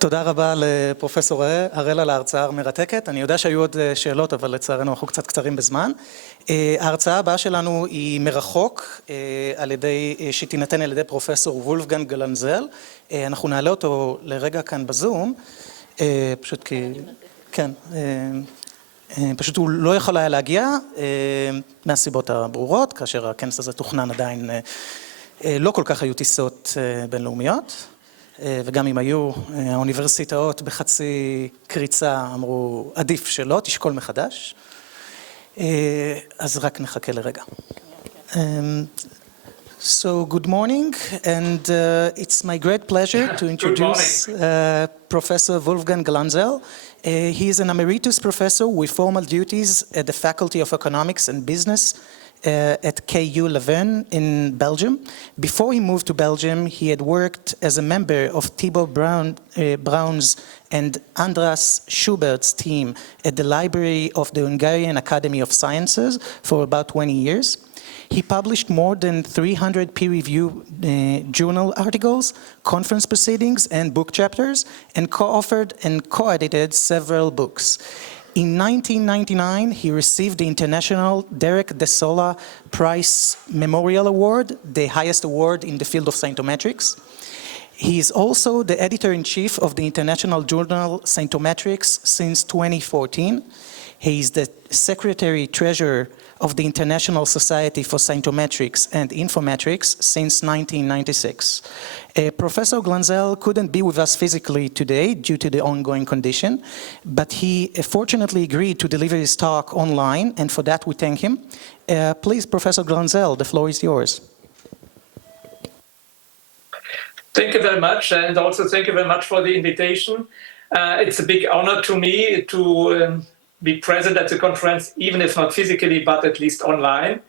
תודה רבה לפרופסור הראל על ההרצאה המרתקת. אני יודע שהיו עוד שאלות, אבל לצערנו אנחנו קצת קצרים בזמן. ההרצאה הבאה שלנו היא מרחוק, שתינתן על ידי פרופסור וולפגנג גלנזל. אנחנו נעלה אותו לרגע כאן בזום, פשוט כי... כן, פשוט הוא לא יכול היה להגיע מהסיבות הברורות, כאשר הכנס הזה תוכנן עדיין לא כל כך היו טיסות בינלאומיות. וגם אם היו, האוניברסיטאות בחצי קריצה אמרו, עדיף שלא, תשקול מחדש. אז רק נחכה לרגע. So good morning, and it's my great pleasure to introduce Professor Wolfgang Glänzel. He is an emeritus professor with formal duties at the Faculty of Economics and Business at KU Leuven in Belgium. Before he moved to Belgium, he had worked as a member of Thibaut Braun's and Andras Schubert's team at the Library of the Hungarian Academy of Sciences for about 20 years. He published more than 300 peer-reviewed journal articles, conference proceedings, and book chapters, and co-authored and co-edited several books. In 1999, he received the International Derek de Solla Prize Memorial Award, the highest award in the field of Scientometrics. He is also the editor-in-chief of the international journal Scientometrics since 2014. He is the secretary-treasurer of the International Society for Scientometrics and Infometrics since 1996. Professor Glänzel couldn't be with us physically today due to the ongoing condition, but he fortunately agreed to deliver his talk online, and for that we thank him. Please, Professor Glänzel, the floor is yours. Thank you very much, and also thank you very much for the invitation. It's a big honor to me to be present at the conference, even if not physically, but at least online.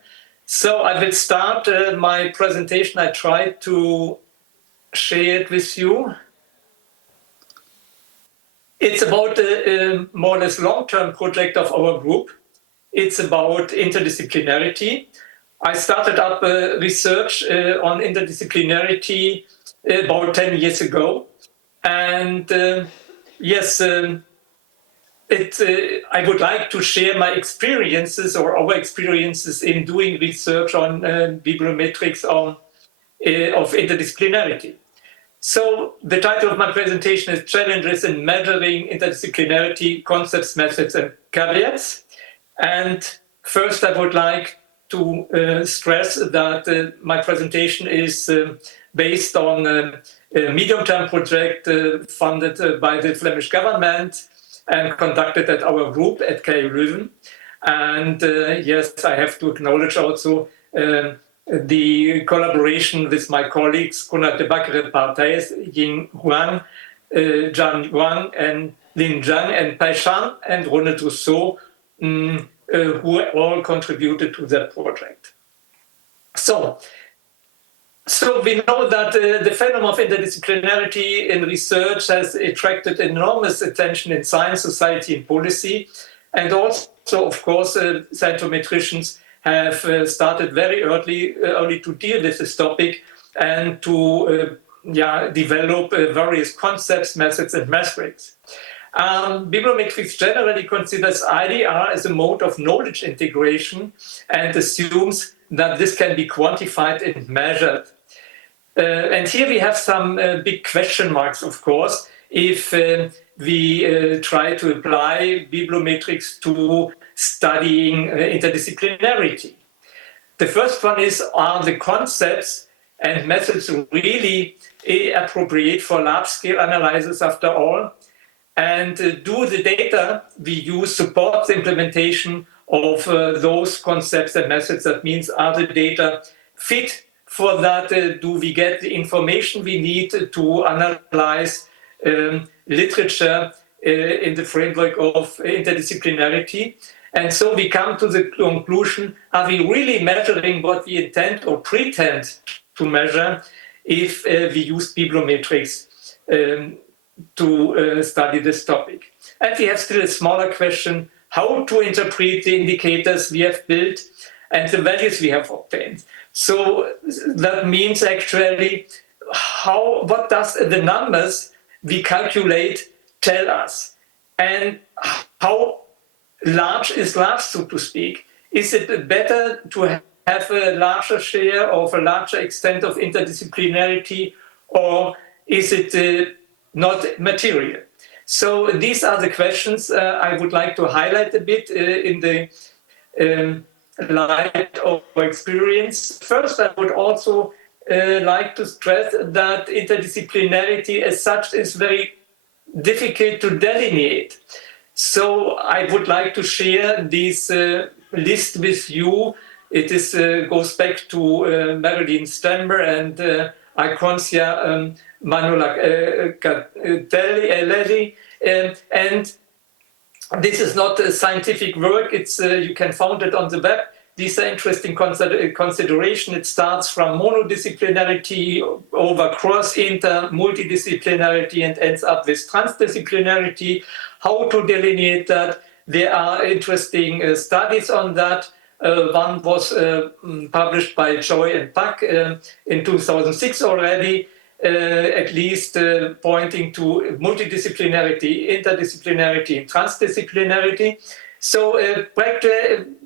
So I will start my presentation. I tried to share it with you. It's about a more or less long-term project of our group. It's about interdisciplinarity. I started up research on interdisciplinarity about 10 years ago. And yes, I would like to share my experiences or our experiences in doing research on bibliometrics of interdisciplinarity. So the title of my presentation is Challenges in Measuring Interdisciplinarity, Concepts, Methods, and Caveats. And first I would like to stress that my presentation is based on a medium-term project funded by the Flemish government and conducted at our group at KU Leuven. And yes, I have to acknowledge also the collaboration with my colleagues, Gunnar de Bakkere Partijs, Ying Huang, Zhang Yuan, and Lin Zhang, and Pai Shan, and Ronald Rousseau, who all contributed to that project. So we know that the phenomenon of interdisciplinarity in research has attracted enormous attention in science, society, and policy. And also, of course, scientometricians have started very early to deal with this topic and to develop various concepts, methods, and metrics. Bibliometrics generally considers IDR as a mode of knowledge integration and assumes that this can be quantified and measured. And here we have some big question marks, of course, if we try to apply bibliometrics to studying interdisciplinarity. The first one is, are the concepts and methods really appropriate for large-scale analysis after all? And do the data we use support the implementation of those concepts and methods? That means, are the data fit for that? Do we get the information we need to analyze literature in the framework of interdisciplinarity? And so we come to the conclusion, are we really measuring what we intend or pretend to measure if we use bibliometrics to study this topic? And we have still a smaller question, how to interpret the indicators we have built and the values we have obtained. So that means actually what does the numbers we calculate tell us. And how large is large, so to speak? Is it better to have a larger share of a larger extent of interdisciplinarity, or is it not material? So these are the questions I would like to highlight a bit in the light of experience. First, I would also like to stress that interdisciplinarity as such is very difficult to delineate. So I would like to share this list with you. It is goes back to Marilyn Stember and Ikoncia Manulacatelli, and this is not a scientific work. It's you can find it on the web. These are interesting consideration. It starts from monodisciplinarity over multidisciplinarity, and ends up with transdisciplinarity. How to delineate that? There are interesting studies on that. One was published by Joy and Pak in 2006 already, at least pointing to multidisciplinarity, interdisciplinarity, and transdisciplinarity. So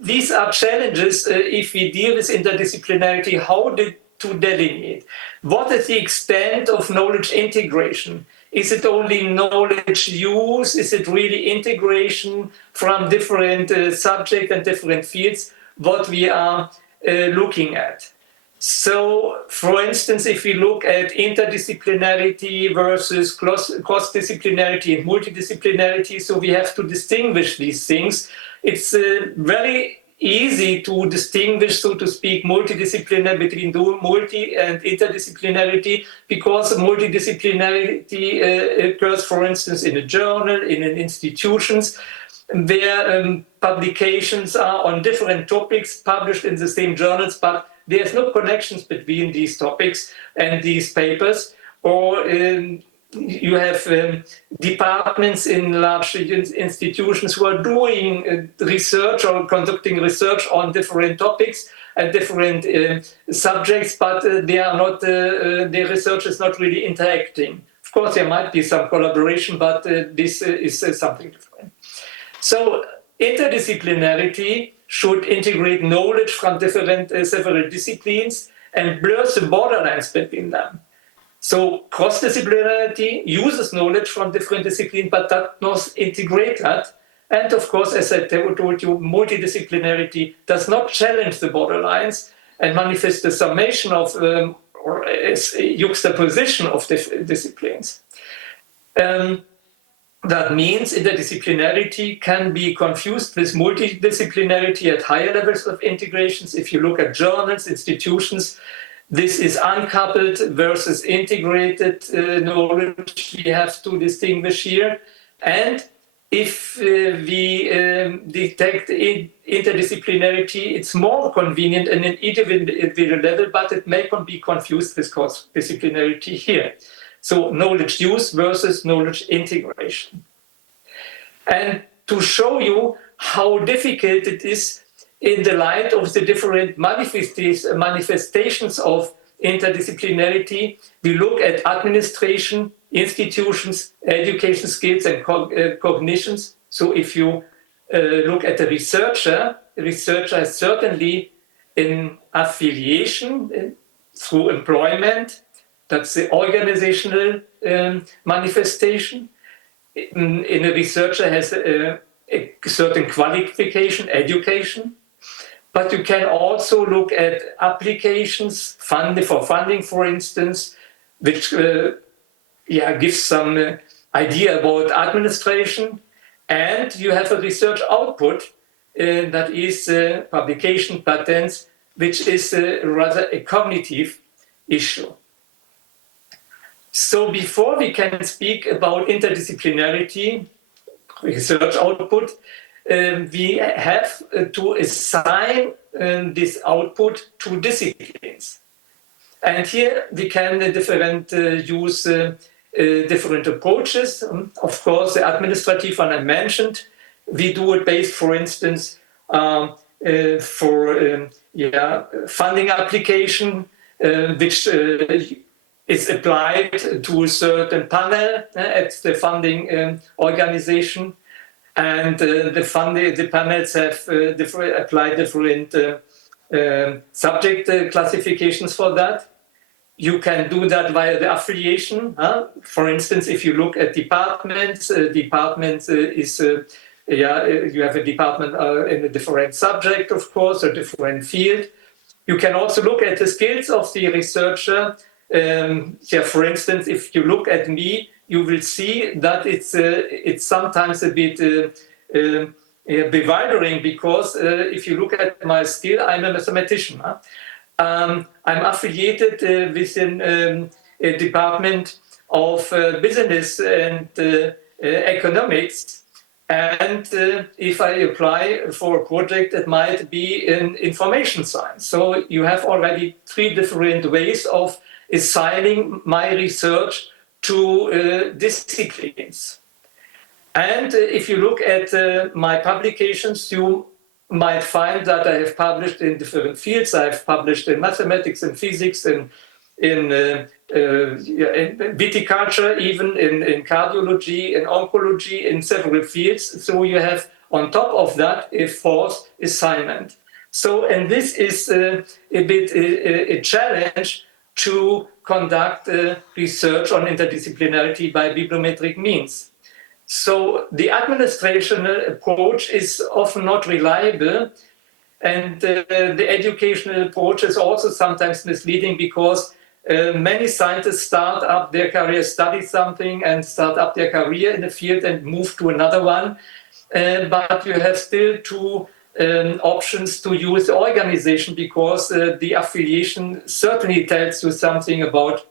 these are challenges if we deal with interdisciplinarity, how to delineate. What is the extent of knowledge integration? Is it only knowledge use? Is it really integration from different subjects and different fields? What we are looking at. So, for instance, if we look at interdisciplinarity versus cross-disciplinarity and multidisciplinarity, so we have to distinguish these things. It's very easy to distinguish, so to speak, multidisciplinarity between multi and interdisciplinarity, because multidisciplinarity occurs, for instance, in a journal, in an institutions, where publications are on different topics published in the same journals, but there's no connections between these topics and these papers. Or you have departments in large institutions who are doing research or conducting research on different topics and different subjects, but they are not, their research is not really interacting. Of course, there might be some collaboration, but this is something different. So interdisciplinarity should integrate knowledge from different several disciplines and blurs the borderlines between them. So cross-disciplinarity uses knowledge from different disciplines, but does not integrate that. And of course, as I told you, multidisciplinarity does not challenge the borderlines and manifest the summation of or juxtaposition of disciplines. That means interdisciplinarity can be confused with multidisciplinarity at higher levels of integrations. If you look at journals, institutions, this is uncoupled versus integrated knowledge we have to distinguish here. And if we detect interdisciplinarity, it's more convenient at an individual level, but it may be confused with cross-disciplinarity here. So knowledge use versus knowledge integration. And to show you how difficult it is in the light of the different manifestations of interdisciplinarity, we look at administration, institutions, education skills, and cognitions. So if you look at a researcher is certainly in affiliation through employment. That's the organizational manifestation. In a researcher has a certain qualification, education. But you can also look at applications, funding, for instance, which gives some idea about administration. And you have a research output that is publication, patents, which is rather a cognitive issue. So before we can speak about interdisciplinarity, research output, we have to assign this output to disciplines. And here we can use different approaches. Of course, the administrative one I mentioned, we do it based, for instance, for funding application, which is applied to a certain panel at the funding organization, and the panels have applied different subject classifications for that. You can do that via the affiliation. For instance, if you look at departments, you have a department in a different subject, of course, a different field. You can also look at the skills of the researcher. For instance, if you look at me, you will see that it's sometimes a bit bewildering, because if you look at my skill, I'm a mathematician. I'm affiliated within a department of business and economics. And if I apply for a project, it might be in information science. So you have already 3 different ways of assigning my research to disciplines. And if you look at my publications, you might find that I have published in different fields. I've published in mathematics and physics, in viticulture, even in cardiology, in oncology, in several fields. So you have on top of that a 4th assignment. So, and this is a bit a challenge to conduct research on interdisciplinarity by bibliometric means. So the administrational approach is often not reliable, and the educational approach is also sometimes misleading, because many scientists start up their career, study something, and start up their career in a field and move to another one. But you have still 2 options to use the organization, because the affiliation certainly tells you something about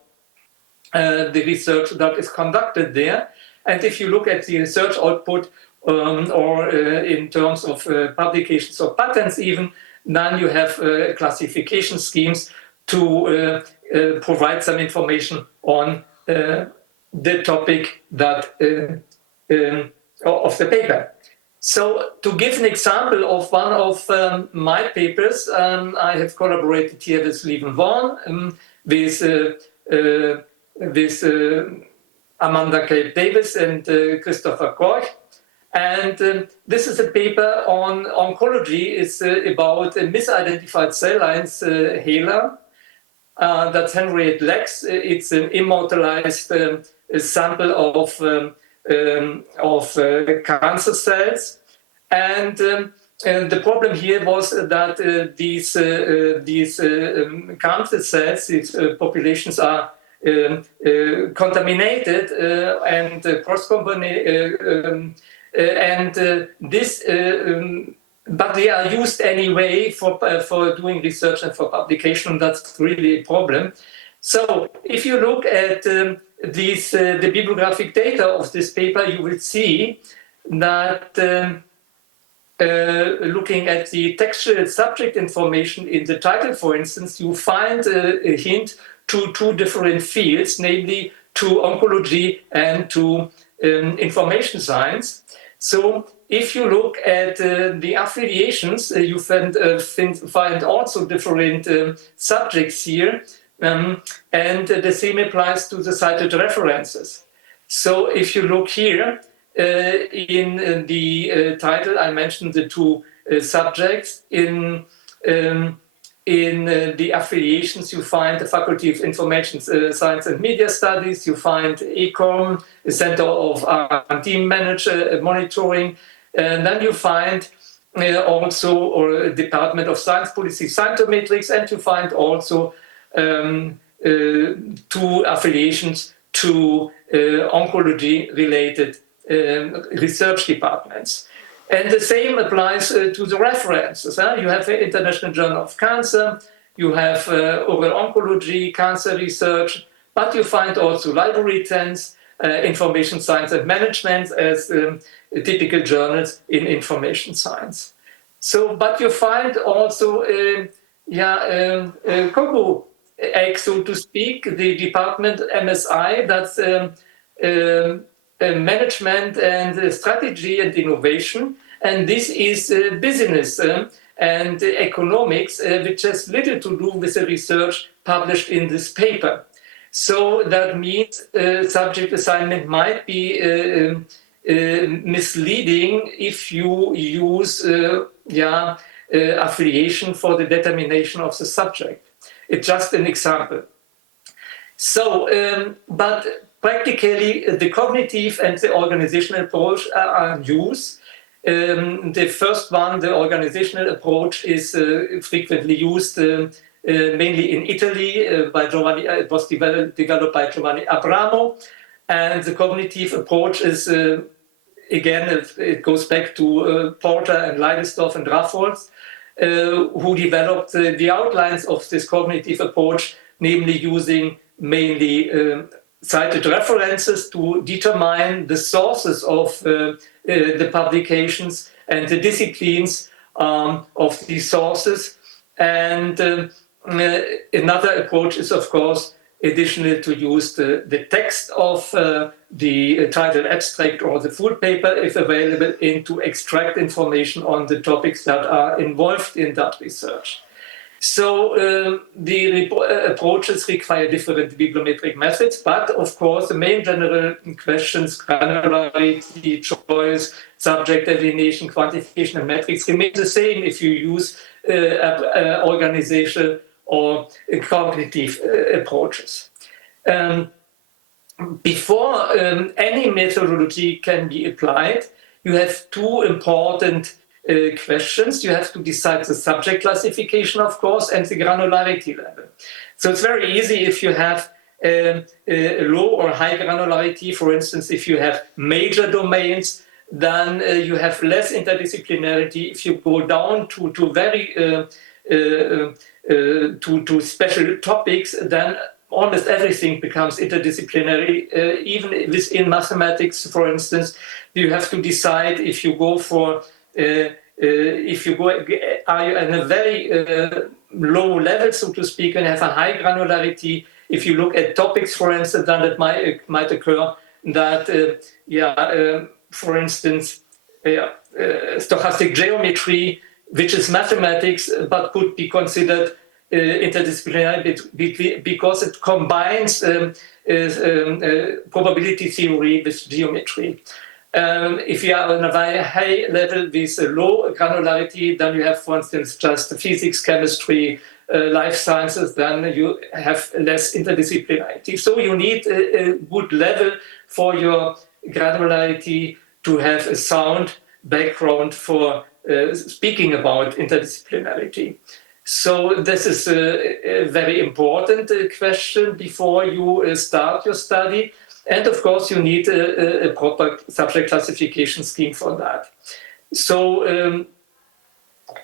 the research that is conducted there. And if you look at the research output, or in terms of publications or patents even, then you have classification schemes to provide some information on the topic that of the paper. So to give an example of one of my papers, I have collaborated here with Lieven Vaughan, with Amanda Cape Davis and Christopher Korch. And this is a paper on oncology. It's about a misidentified cell lines, HeLa. That's Henriette Lex. It's an immortalized sample of cancer cells. And the problem here was that these cancer cells, these populations are contaminated and cross-combinated, but they are used anyway for doing research and for publication. That's really a problem. So if you look at the bibliographic data of this paper, you will see that looking at the textual subject information in the title, for instance, you find a hint to 2 different fields, namely to oncology and to information science. So if you look at the affiliations, you find also different subjects here, and the same applies to the cited references. So if you look here, in the title, I mentioned the 2 subjects. In the affiliations, you find the Faculty of Information Science and Media Studies, you find ECOM, the Center of R&D Monitoring, and then you find also Department of Science Policy Scientometrics, and you find also 2 affiliations to oncology-related research departments. And the same applies to the references. You have the International Journal of Cancer, you have oral oncology, cancer research, but you find also Library 10s, Information Science and Management as typical journals in information science. So, but you find also, Coco Egg, so to speak, the department MSI, that's management and strategy and innovation, and this is business and economics, which has little to do with the research published in this paper. So that means subject assignment might be misleading if you use affiliation for the determination of the subject. It's just an example. So, but practically the cognitive and the organizational approach are used. The first one, the organizational approach, is frequently used mainly in Italy by Giovanni. It was developed by Giovanni Abramo, and the cognitive approach is again it goes back to Porter and Leidesdorff and Raffolz, who developed the outlines of this cognitive approach, namely using mainly cited references to determine the sources of the publications and the disciplines of these sources. And another approach is, of course, additional to use the text of the title abstract or the full paper, if available, and to extract information on the topics that are involved in that research. So the approaches require different bibliometric methods, but of course the main general questions, granularity, choice, subject delineation, quantification, and metrics remain the same if you use organizational or cognitive approaches. Before any methodology can be applied, you have two important questions. You have to decide the subject classification, of course, and the granularity level. So it's very easy if you have a low or high granularity. For instance, if you have major domains, then you have less interdisciplinarity. If you go down to very to special topics, then almost everything becomes interdisciplinary. Even within mathematics, for instance, you have to decide if you go for are you in a very low level, so to speak, and have a high granularity. If you look at topics, for instance, then it might occur that for instance, stochastic geometry, which is mathematics, but could be considered interdisciplinary because it combines probability theory with geometry. If you are on a very high level with a low granularity, then you have, for instance, just physics, chemistry, life sciences, then you have less interdisciplinarity. So you need a good level for your granularity to have a sound background for speaking about interdisciplinarity. So this is a very important question before you start your study. And of course, you need a proper subject classification scheme for that. So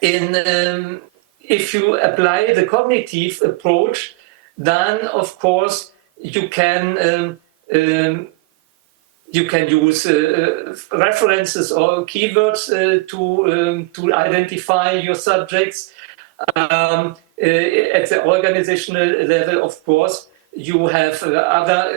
if you apply the cognitive approach, then of course you can use references or keywords to identify your subjects. At the organizational level, of course, you have other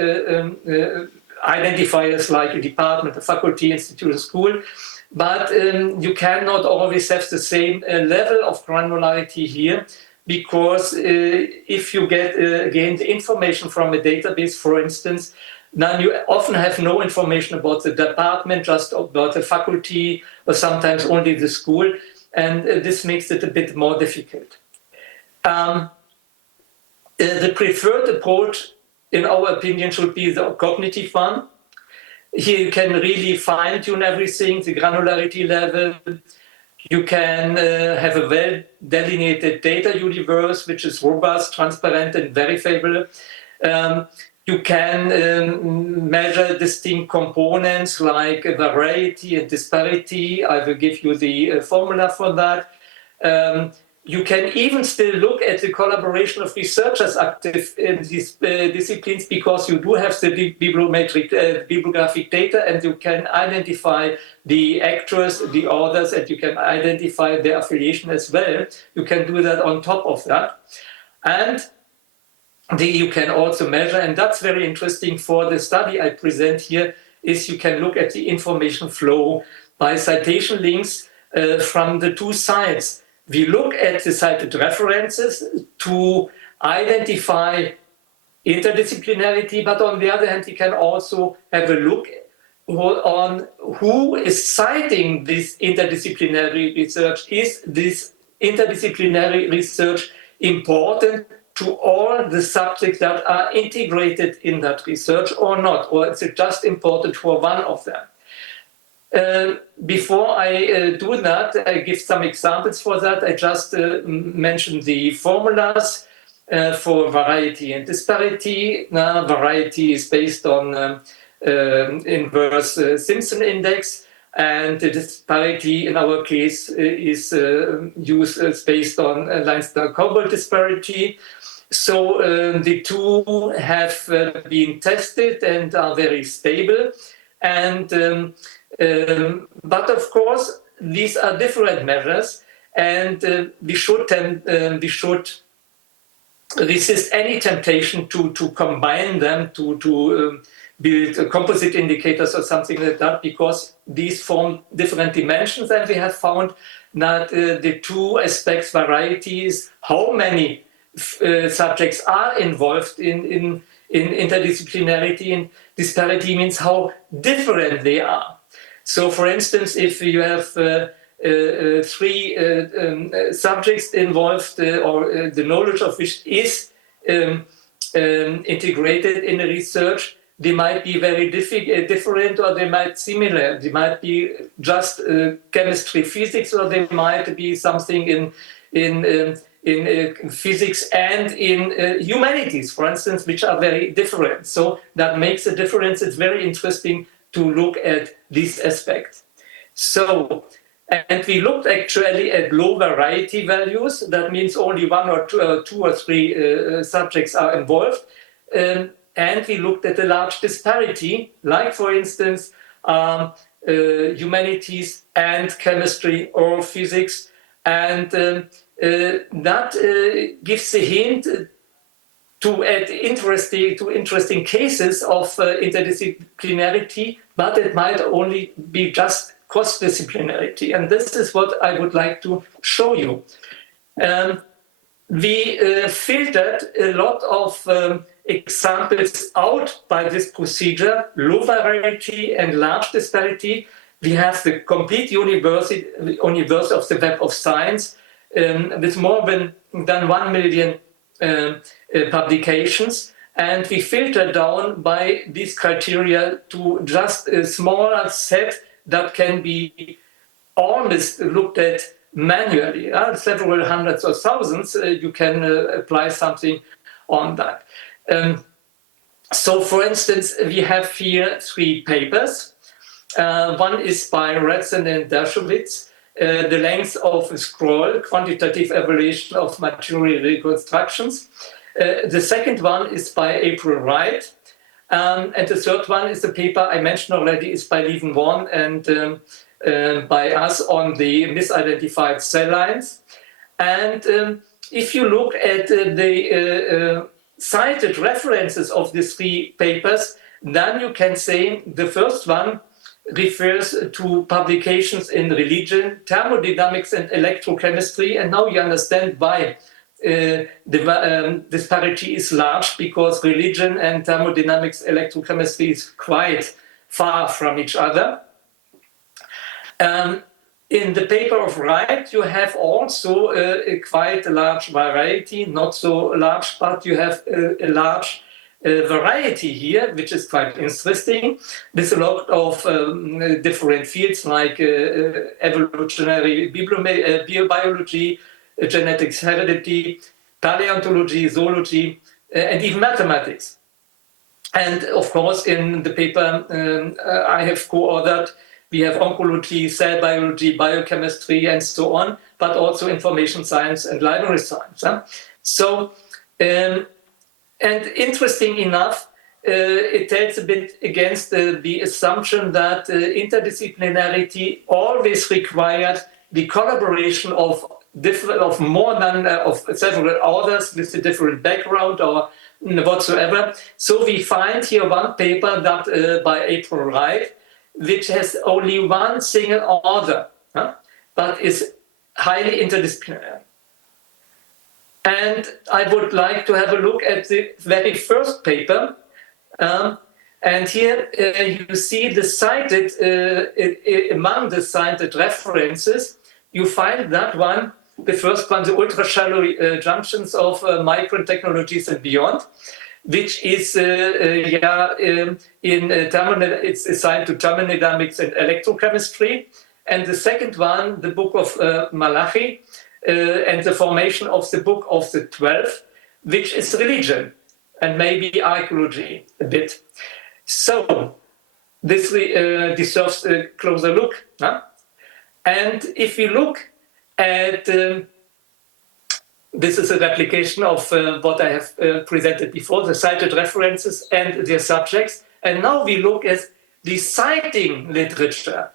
identifiers like a department, a faculty, institute, school, but you cannot always have the same level of granularity here, because if you get again the information from a database, for instance, then you often have no information about the department, just about the faculty, or sometimes only the school, and this makes it a bit more difficult. The preferred approach, in our opinion, should be the cognitive one. Here you can really fine-tune everything, the granularity level. You can have a well-delineated data universe, which is robust, transparent, and verifiable. You can measure distinct components like variety and disparity. I will give you the formula for that. You can even still look at the collaboration of researchers active in these disciplines, because you do have the bibliographic data, and you can identify the actors, the authors, and you can identify their affiliation as well. You can do that on top of that. And you can also measure, and that's very interesting for the study I present here, is you can look at the information flow by citation links from the two sides. We look at the cited references to identify interdisciplinarity, but on the other hand, we can also have a look on who is citing this interdisciplinary research. Is this interdisciplinary research important to all the subjects that are integrated in that research or not? Or is it just important for one of them? Before I do that, I give some examples for that. I just mentioned the formulas for variety and disparity. Variety is based on inverse Simpson index, and the disparity in our case is based on Leinster-Cobalt disparity. So the two have been tested and are very stable. And but of course, these are different measures, and we should resist any temptation to combine them to build composite indicators or something like that, because these form different dimensions, and we have found that the two aspects, varieties, how many subjects are involved in interdisciplinarity, and disparity means how different they are. So, for instance, if you have three subjects involved, or the knowledge of which is integrated in the research, they might be very different, or they might similar. They might be just chemistry, physics, or they might be something in physics and in humanities, for instance, which are very different. So that makes a difference. It's very interesting to look at this aspect. So, and we looked actually at low variety values. That means only one or two or three subjects are involved. And we looked at a large disparity, like, for instance, humanities and chemistry or physics. And that gives a hint to interesting cases of interdisciplinarity, but it might only be just cross-disciplinarity. And this is what I would like to show you. We filtered a lot of examples out by this procedure, low variety and large disparity. We have the complete universe of the Web of Science with more than 1 million publications. And we filter down by these criteria to just a smaller set that can be almost looked at manually. Several hundreds or thousands, you can apply something on that. So, for instance, we have here 3 papers. One is by Redson and Dershowitz, the length of a scroll, quantitative evaluation of material reconstructions. The second one is by April Wright. And the third one is the paper I mentioned already, is by Lieven Won and by us on the misidentified cell lines. And if you look at the cited references of these 3 papers, then you can say the first one refers to publications in religion, thermodynamics, and electrochemistry. And now you understand why the disparity is large, because religion and thermodynamics, electrochemistry is quite far from each other. In the paper of Wright, you have also quite a large variety, not so large, but you have a large variety here, which is quite interesting. There's a lot of different fields like evolutionary biology, genetics, heredity, paleontology, zoology, and even mathematics. And of course, in the paper I have co-authored, we have oncology, cell biology, biochemistry, and so on, but also information science and library science. So, and interesting enough, it tells a bit against the assumption that interdisciplinarity always required the collaboration of more than several authors with a different background or whatsoever. So we find here one paper that by April Wright, which has only one single author, but is highly interdisciplinary. And I would like to have a look at the very first paper. And here you see the cited, among the cited references, you find that one, the first one, the ultra-shallow junctions of micron technologies and beyond, which is it's assigned to thermodynamics and electrochemistry. And the second one, the book of Malachi, and the formation of the book of the 12, which is religion and maybe archaeology a bit. So this deserves a closer look. Huh? And if we look at, this is a replication of what I have presented before, the cited references and their subjects. And now we look at the citing literature,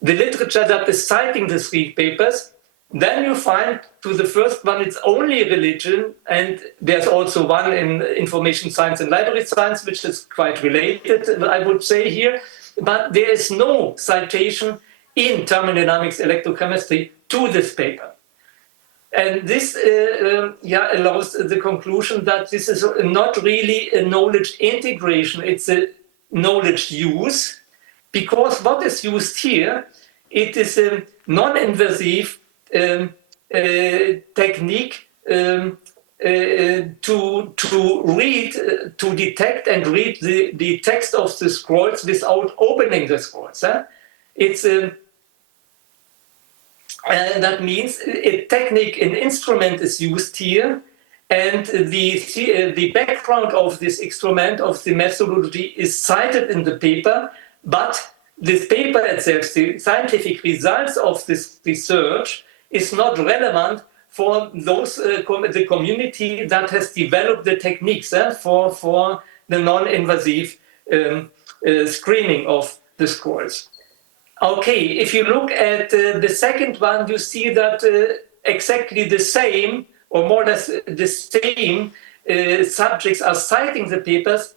the literature that is citing the three papers. Then you find to the first one, it's only religion, and there's also one in information science and library science, which is quite related, I would say here, but there is no citation in thermodynamics, electrochemistry to this paper. And this allows the conclusion that this is not really a knowledge integration, it's a knowledge use, because what is used here, it is a non-invasive technique to read, to detect and read the text of the scrolls without opening the scrolls. It's that means a technique, an instrument is used here, and the background of this instrument, of the methodology, is cited in the paper, but this paper itself, the scientific results of this research, is not relevant for those the community that has developed the techniques for the non-invasive screening of the scrolls. Okay, if you look at the second one, you see that exactly the same, or more or less the same subjects are citing the papers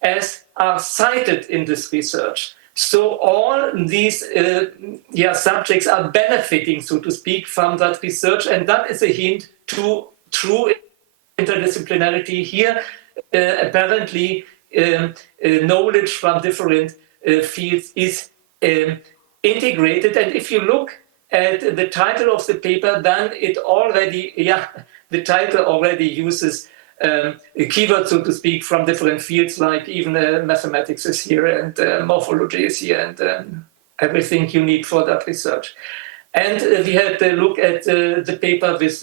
as are cited in this research. So all these subjects are benefiting, so to speak, from that research, and that is a hint to true interdisciplinarity. Here, apparently, knowledge from different fields is integrated. And if you look at the title of the paper, then it already, the title already uses keywords, so to speak, from different fields, like even mathematics is here, and morphology is here, and everything you need for that research. And we had a look at the paper with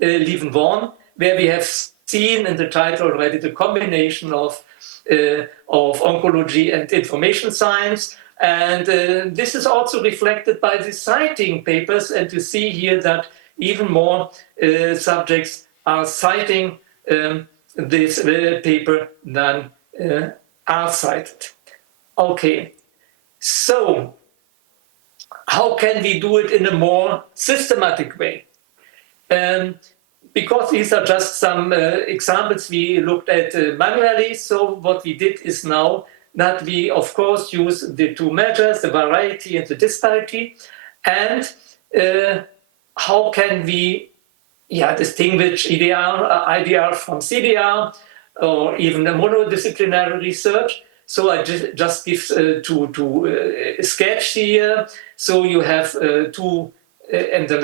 Lieven-Worn, where we have seen in the title already the combination of oncology and information science. And this is also reflected by the citing papers, and you see here that even more subjects are citing this paper than are cited. Okay, so how can we do it in a more systematic way? Because these are just some examples we looked at manually, so what we did is now that we, of course, use the two measures, the variety and the disparity, and how can we distinguish IDR from CDR, or even a monodisciplinary research. So I just give to sketch here. So you have two, and the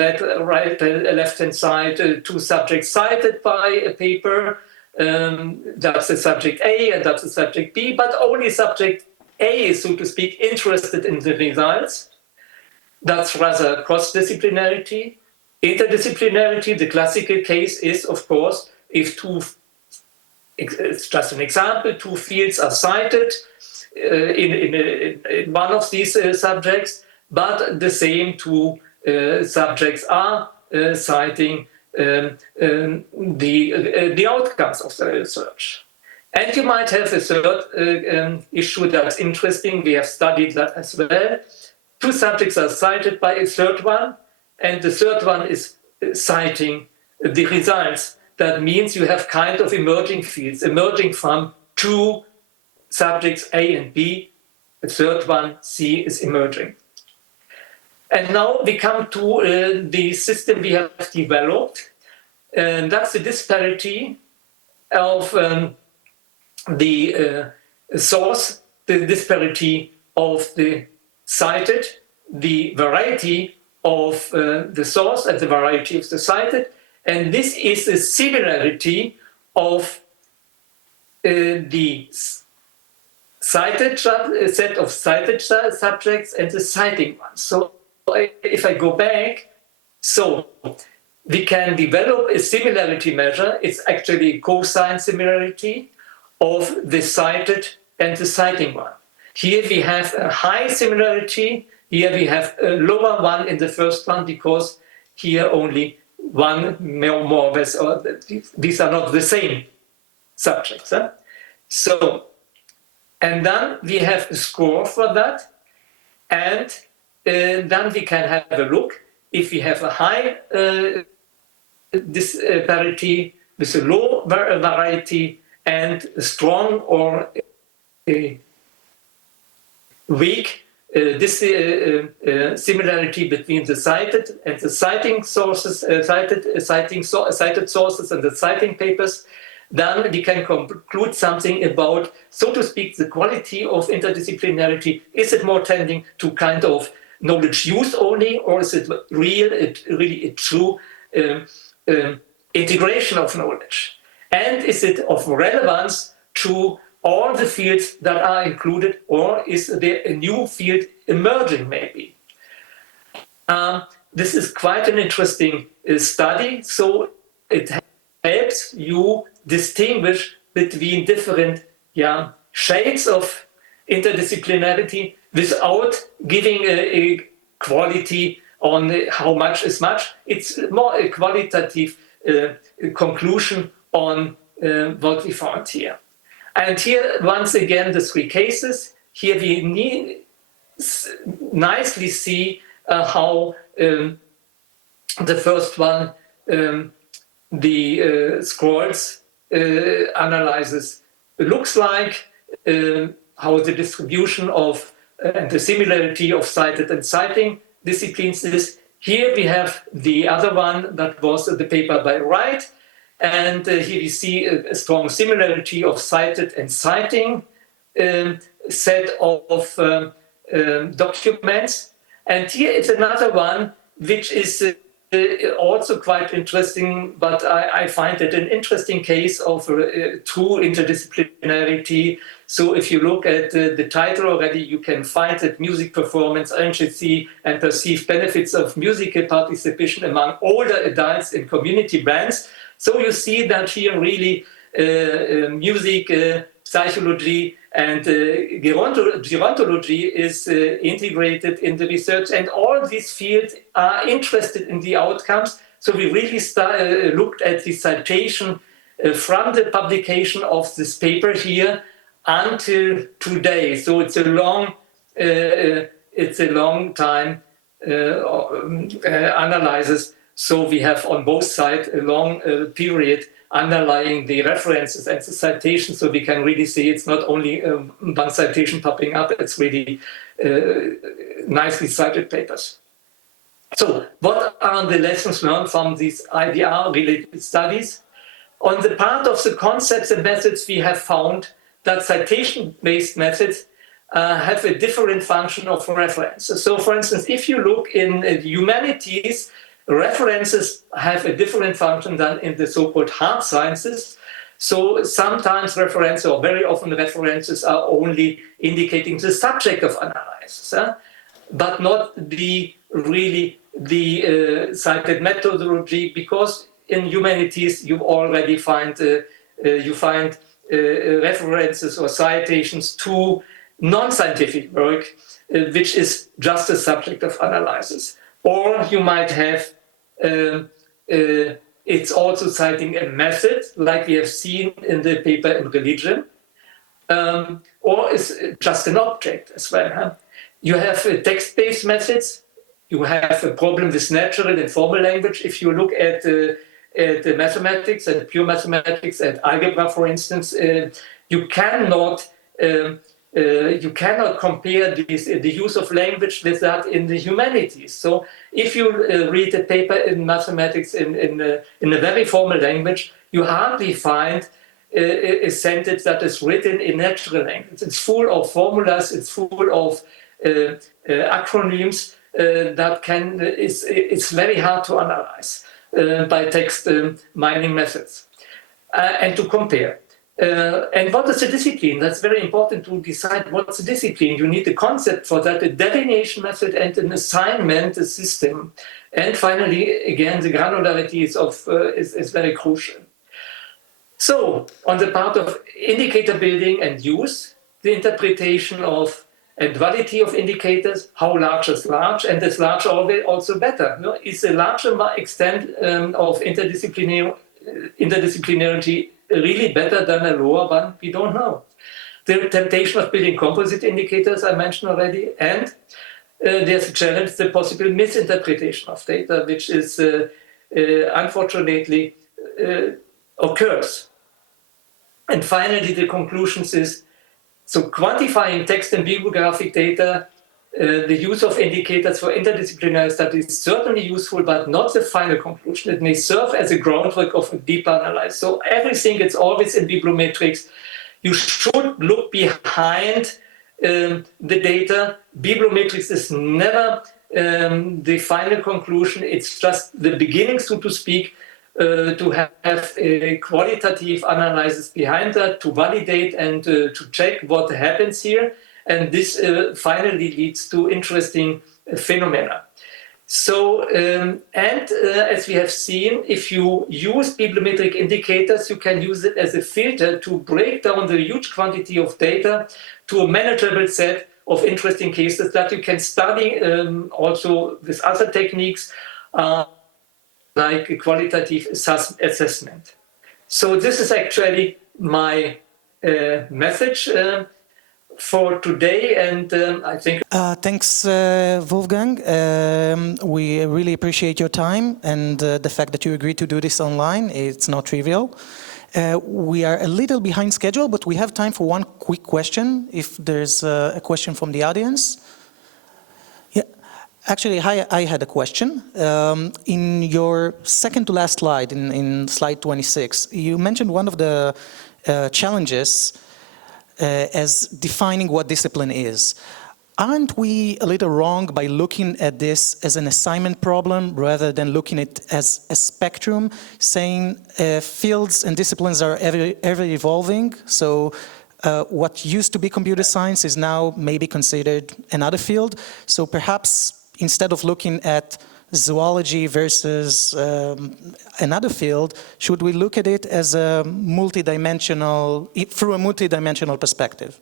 left-hand side, two subjects cited by a paper. That's the subject A and that's the subject B, but only subject A is, so to speak, interested in the results. That's rather cross-disciplinarity. Interdisciplinarity, the classical case is, of course, if it's just an example, two fields are cited in one of these subjects, but the same two subjects are citing the outcomes of the research. And you might have a third issue that's interesting. We have studied that as well. Two subjects are cited by a third one, and the third one is citing the results. That means you have kind of emerging fields, emerging from two subjects A and B. The third one, C, is emerging. And now we come to the system we have developed. And that's the disparity of the source, the disparity of the cited, the variety of the source and the variety of the cited. And this is a similarity of the cited set of cited subjects and the citing ones. So if I go back, so we can develop a similarity measure. It's actually a cosine similarity of the cited and the citing one. Here we have a high similarity. Here we have a lower one in the first one because here only one more or less, or these are not the same subjects. Huh? So, and then we have a score for that, and then we can have a look if we have a high disparity with a low variety and a strong or a weak similarity between the cited and the citing sources, cited sources and the citing papers. Then we can conclude something about, so to speak, the quality of interdisciplinarity. Is it more tending to kind of knowledge use only, or is it really a true integration of knowledge? And is it of relevance to all the fields that are included, or is there a new field emerging maybe? This is quite an interesting study, so it helps you distinguish between different shades of interdisciplinarity without giving a quality on how much is much. It's more a qualitative conclusion on what we found here. And here, once again, the three cases. Here we nicely see how the first one, the scrolls analysis looks like, how the distribution of and the similarity of cited and citing disciplines is. Here we have the other one that was the paper by Wright, and here we see a strong similarity of cited and citing set of documents. And here it's another one which is also quite interesting, but I find it an interesting case of true interdisciplinarity. So if you look at the title already, you can find that music performance, urgency, and perceived benefits of musical participation among older adults in community bands. So you see that here really music, psychology, and gerontology is integrated in the research, and all these fields are interested in the outcomes. So we really looked at the citation from the publication of this paper here until today. So it's a long time analysis. So we have on both sides a long period underlying the references and the citations, so we can really see it's not only one citation popping up, it's really nicely cited papers. So what are the lessons learned from these IDR-related studies? On the part of the concepts and methods, we have found that citation-based methods have a different function of reference. So for instance, if you look in the humanities, references have a different function than in the so-called hard sciences. So sometimes references, or very often references, are only indicating the subject of analysis, but not the cited methodology, because in humanities you already find references or citations to non-scientific work, which is just a subject of analysis. Or you might have it's also citing a method, like we have seen in the paper in religion, or it's just an object as well. Huh? You have text-based methods. You have a problem with natural and formal language. If you look at the mathematics and pure mathematics and algebra, for instance, you cannot you cannot compare the use of language with that in the humanities. So if you read a paper in mathematics in a very formal language, you hardly find a sentence that is written in natural language. It's full of formulas, it's full of acronyms that it's very hard to analyze by text mining methods and to compare. And what is a discipline? That's very important to decide what's a discipline. You need a concept for that, a delineation method and an assignment system. And finally, again, the granularity is very crucial. So, on the part of indicator building and use, the interpretation of and validity of indicators, how large is large, and is large also better? You know, is a larger extent of interdisciplinarity really better than a lower one? We don't know. The temptation of building composite indicators I mentioned already, and there's a challenge, the possible misinterpretation of data, which is unfortunately occurs. And finally, the conclusions is, so quantifying text and bibliographic data, the use of indicators for interdisciplinary studies is certainly useful, but not the final conclusion. It may serve as a groundwork of a deeper analysis. So everything is always in bibliometrics. You should look behind the data. Bibliometrics is never the final conclusion. It's just the beginning, so to speak, to have a qualitative analysis behind that, to validate and to check what happens here. And this finally leads to interesting phenomena. So, as we have seen, if you use bibliometric indicators, you can use it as a filter to break down the huge quantity of data to a manageable set of interesting cases that you can study also with other techniques like a qualitative assessment. So this is actually my message for today, and I think... Thanks, Wolfgang. We really appreciate your time and the fact that you agreed to do this online. It's not trivial. We are a little behind schedule, but we have time for one quick question, if there's a question from the audience. Yeah, actually, I had a question. In your second to last slide, in slide 26, you mentioned one of the challenges as defining what discipline is. Aren't we a little wrong by looking at this as an assignment problem rather than looking at it as a spectrum, saying fields and disciplines are ever evolving, so what used to be computer science is now maybe considered another field, so perhaps instead of looking at zoology versus another field, should we look at it as a through a multidimensional perspective?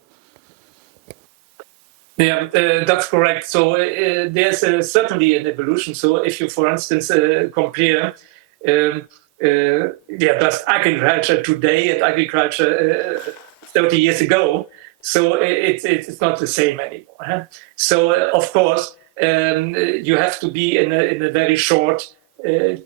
Yeah, that's correct. So there's certainly an evolution. So if you, for instance, compare just agriculture today and agriculture 30 years ago, so it's not the same anymore. Huh? So of course, you have to be in a very short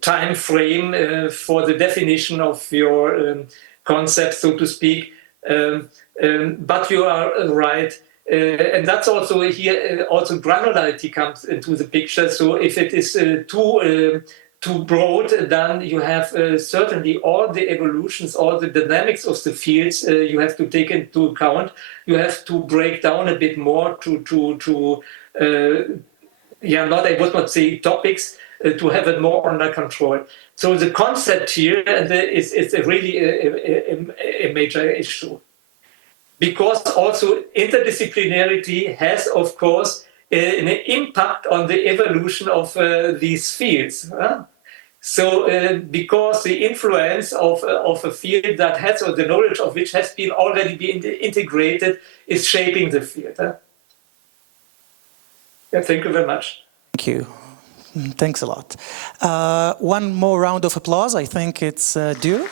time frame for the definition of your concept, so to speak. But you are right. And that's also here, also granularity comes into the picture. So if it is too broad, then you have certainly all the evolutions, all the dynamics of the fields you have to take into account. You have to break down a bit more I would not say topics, to have it more under control. So the concept here is really a major issue. Because also interdisciplinarity has, of course, an impact on the evolution of these fields. So because the influence of a field that has, or the knowledge of which has been already been integrated, is shaping the field. Yeah, thank you very much. Thank you. Thanks a lot. One more round of applause. I think it's due.